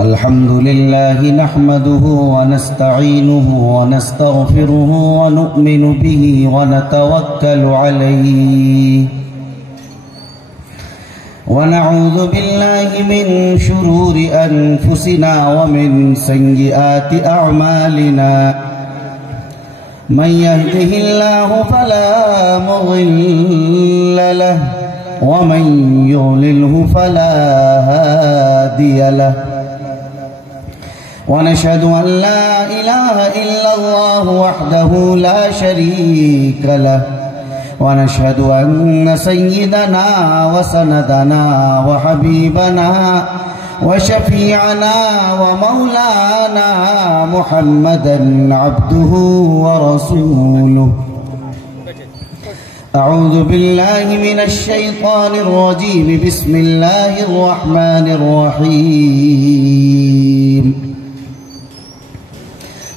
الحمد لله نحمده ونستعينه ونستغفره ونؤمن به ونتوكل عليه ونعوذ بالله من شرور أنفسنا ومن سيئات أعمالنا من يهده الله فلا مضل له ومن يضلله فلا هادي له ونشهد أن لا إله إلا الله وحده لا شريك له ونشهد أن سيدنا وسندنا وحبيبنا وشفيعنا ومولانا محمدا عبده ورسوله أعوذ بالله من الشيطان الرجيم بسم الله الرحمن الرحيم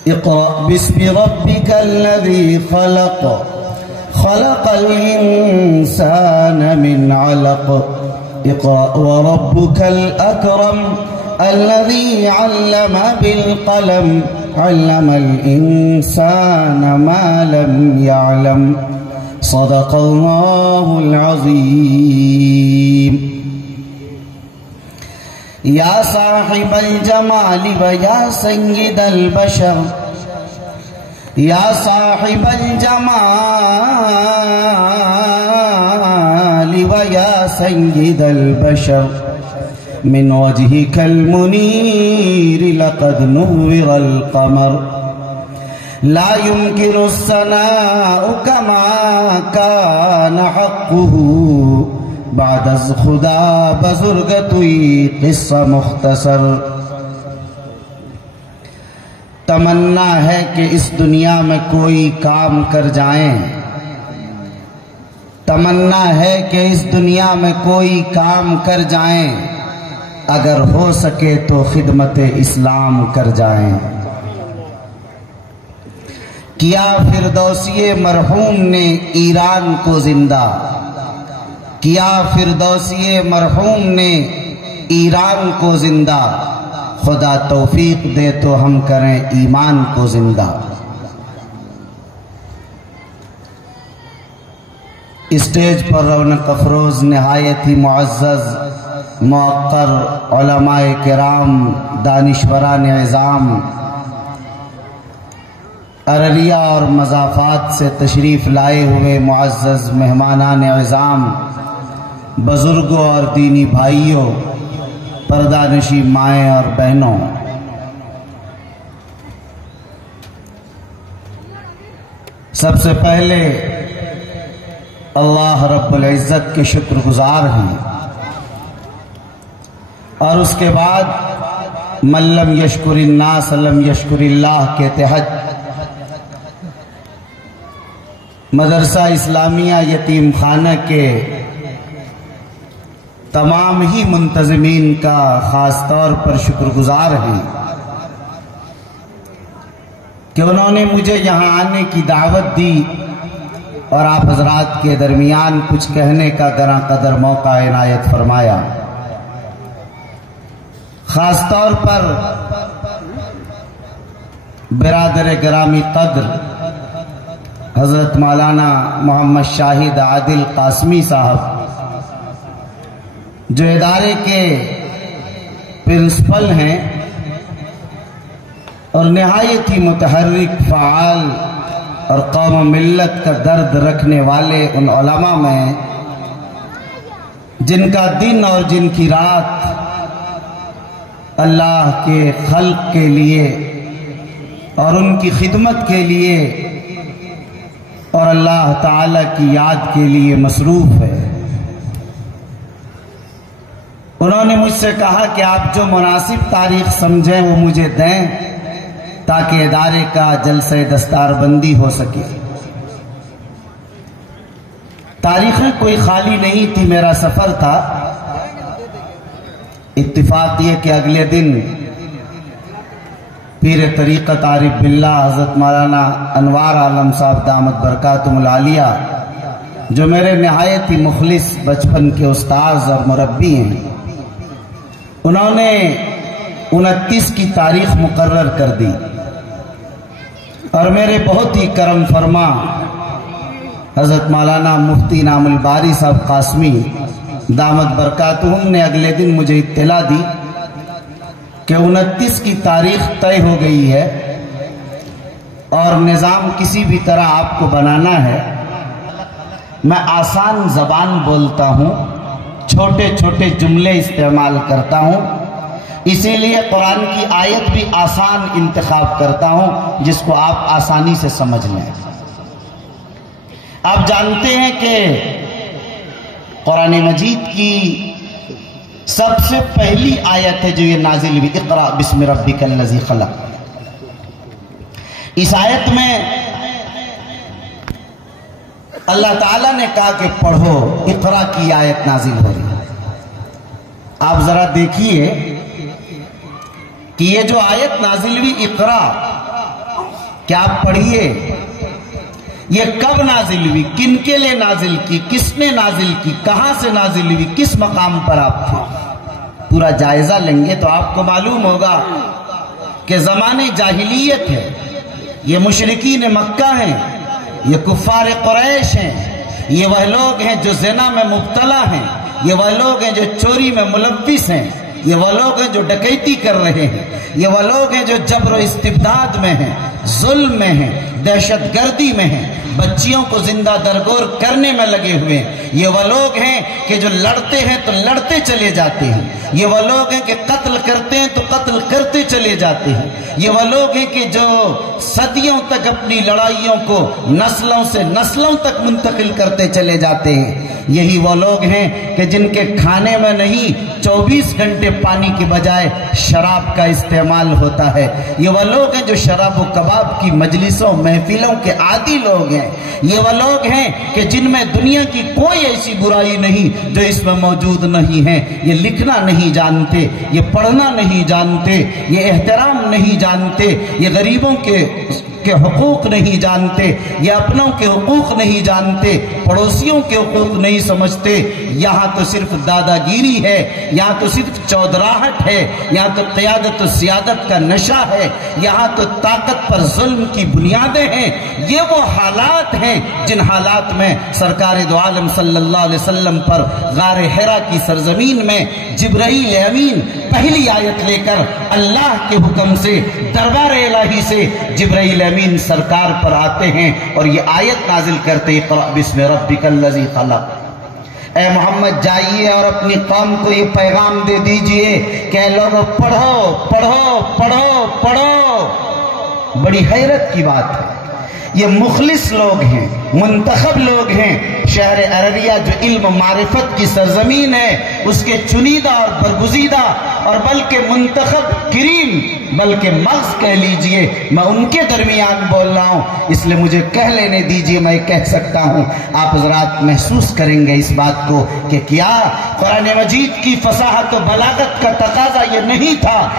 اقرأ باسم ربك الذي خلق الإنسان من علق اقرأ وربك الأكرم الذي علم بالقلم علم الإنسان ما لم يعلم صدق الله العظيم يا صاحب الجمال ويا سيد البشر يا صاحب الجمال ويا سيد البشر من وجهك المنير لقد نور القمر لا يمكن الثناء كما كان حقه بعد از خدا بزرگ توی قصہ مختصر تمنا ہے کہ اس دنیا میں کوئی کام کر جائیں تمنا ہے کہ اس دنیا میں کوئی کام کر جائیں اگر ہو سکے تو خدمت اسلام کر جائیں کیا فردوسی مرحوم نے ایران کو زندہ کیا فردوسی مرحوم نے ایران کو زندہ خدا توفیق دے تو ہم کریں ایمان کو زندہ اسٹیج پر رونق افروز نہایت ہی معزز موقر علماء کرام دانشوران عظام ارریہ اور مضافات سے تشریف لائے ہوئے معزز مہمانان عظام بزرگوں اور دینی بھائیوں پردہ نشی مائیں اور بہنوں سب سے پہلے اللہ رب العزت کے شکر گزار ہیں اور اس کے بعد من لم یشکر الناس لم یشکر اللہ کے تحت مدرسہ اسلامیہ یتیم خانہ کے تمام ہی منتظمین کا خاص طور پر شکر گزار ہیں کہ انہوں نے مجھے یہاں آنے کی دعوت دی اور آپ حضرات کے درمیان کچھ کہنے کا گراں قدر موقع عنایت فرمایا خاص طور پر برادر گرامی قدر حضرت مولانا محمد شاہد عادل قاسمی صاحب جو ادارے کے پرنسپل ہیں اور نہایت ہی متحرک فعال اور قوم و ملت کا درد رکھنے والے ان علماء میں جن کا دن اور جن کی رات اللہ کے خلق کے لیے اور ان کی خدمت کے لیے اور اللہ تعالی کی یاد کے لیے مصروف ہے انہوں نے مجھ سے کہا کہ آپ جو مناسب تاریخ سمجھیں وہ مجھے دیں تاکہ ادارے کا جلسہ دستار بندی ہو سکے تاریخیں کوئی خالی نہیں تھی میرا سفر تھا اتفاق یہ کہ اگلے دن پیر طریقت عارف باللہ حضرت مولانا انوار عالم صاحب دامت برکاتہم العالیہ جو میرے نہایت ہی مخلص بچپن کے استاذ اور مربی ہیں، انہوں نے 29 کی تاریخ مقرر کر دی اور میرے بہت ہی کرم فرما حضرت مولانا مفتی انعام الباری صاحب قاسمی دامت برکاتہم نے اگلے دن مجھے اطلاع دی کہ 29 کی تاریخ طے ہو گئی ہے اور نظام کسی بھی طرح آپ کو بنانا ہے۔ میں آسان زبان بولتا ہوں، چھوٹے چھوٹے جملے استعمال کرتا ہوں، اسی لیے قرآن کی آیت بھی آسان انتخاب کرتا ہوں جس کو آپ آسانی سے سمجھ لیں۔ آپ جانتے ہیں کہ قرآن مجید کی سب سے پہلی آیت ہے جو یہ نازل ہوئی، اقرأ بسم ربک الذی خلق۔ اس آیت میں اللہ تعالیٰ نے کہا کہ پڑھو، اقرأ کی آیت نازل ہو رہی ہے۔ آپ ذرا دیکھیے کہ یہ جو آیت نازل ہوئی اقرأ، کیا آپ پڑھیے یہ کب نازل ہوئی، کن کے لئے نازل کی، کس نے نازل کی، کہاں سے نازل ہوئی، کس مقام پر آپ تھے، پورا جائزہ لیں گے تو آپ کو معلوم ہوگا کہ زمانے جاہلیت ہے، یہ مشرکین مکہ ہیں، یہ کفار قریش ہیں، یہ وہ لوگ ہیں جو زنا میں مبتلا ہیں، یہ وہ لوگ ہیں جو چوری میں ملوث ہیں، یہ وہ لوگ ہیں جو ڈکیتی کر رہے ہیں، یہ وہ لوگ ہیں جو جبر و استبداد میں ہیں، ظلم میں ہیں، دہشت گردی میں ہیں، بچیوں کو زندہ درگور کرنے میں لگے ہوئے ہیں، یہ وہ لوگ ہیں کہ جو لڑتے ہیں تو لڑتے چلے جاتے ہیں، یہ وہ لوگ ہیں کہ قتل کرتے ہیں تو قتل کرتے چلے جاتے ہیں، یہ وہ لوگ ہیں کہ جو صدیوں تک اپنی لڑائیوں کو نسلوں سے نسلوں تک منتقل کرتے چلے جاتے ہیں، یہی وہ لوگ ہیں کہ جن کے کھانے میں نہیں 24 گھنٹے پانی کے بجائے شراب کا استعمال ہوتا ہے، یہ وہ لوگ ہیں جو شراب و کباب کی مجلسوں محفلوں کے عادی لوگ ہیں، یہ وہ لوگ ہیں کہ جن میں دنیا کی کوئی ایسی برائی نہیں جو اس میں موجود نہیں ہے، یہ لکھنا نہیں جانتے، یہ پڑھنا نہیں جانتے، یہ احترام نہیں جانتے، یہ غریبوں کے حقوق نہیں جانتے، یہ اپنوں کے حقوق نہیں جانتے، پڑوسیوں کے حقوق نہیں سمجھتے، یہاں تو صرف دادا گیری ہے، یہاں تو صرف چودراہٹ ہے، یہاں تو قیادت و سیادت کا نشہ ہے، یہاں تو طاقت پر ظلم کی بنیادیں ہیں۔ یہ وہ حالات ہیں جن حالات میں سرکار دو عالم صلی اللہ علیہ وسلم پر غار حرا کی سرزمین میں جبرائیل امین پہلی آیت لے کر اللہ کے حکم سے دربار الہی سے جبرائیل امین سرکار پر آتے ہیں اور یہ آیت نازل کرتے اقرأ بسم ربک الذی خلق۔ اے محمد جائیے اور اپنی قوم کو یہ پیغام دے دیجئے کہ اے لوگوں پڑھو پڑھو پڑھو پڑھو۔ بڑی حیرت کی بات ہے، یہ مخلص لوگ ہیں، منتخب لوگ ہیں، شہر عرریہ جو علم معرفت کی سرزمین ہے، اس کے چنیدہ اور برگزیدہ اور بلکہ منتخب کریم بلکہ مغز کہہ لیجئے، میں ان کے درمیان بول رہا ہوں، اس لیے مجھے کہہ لینے دیجئے، میں کہہ سکتا ہوں۔ آپ حضرات محسوس کریں گے اس بات کو کہ کیا قرآن مجید کی فصاحت و بلاغت کا تقاضا یہ نہیں تھا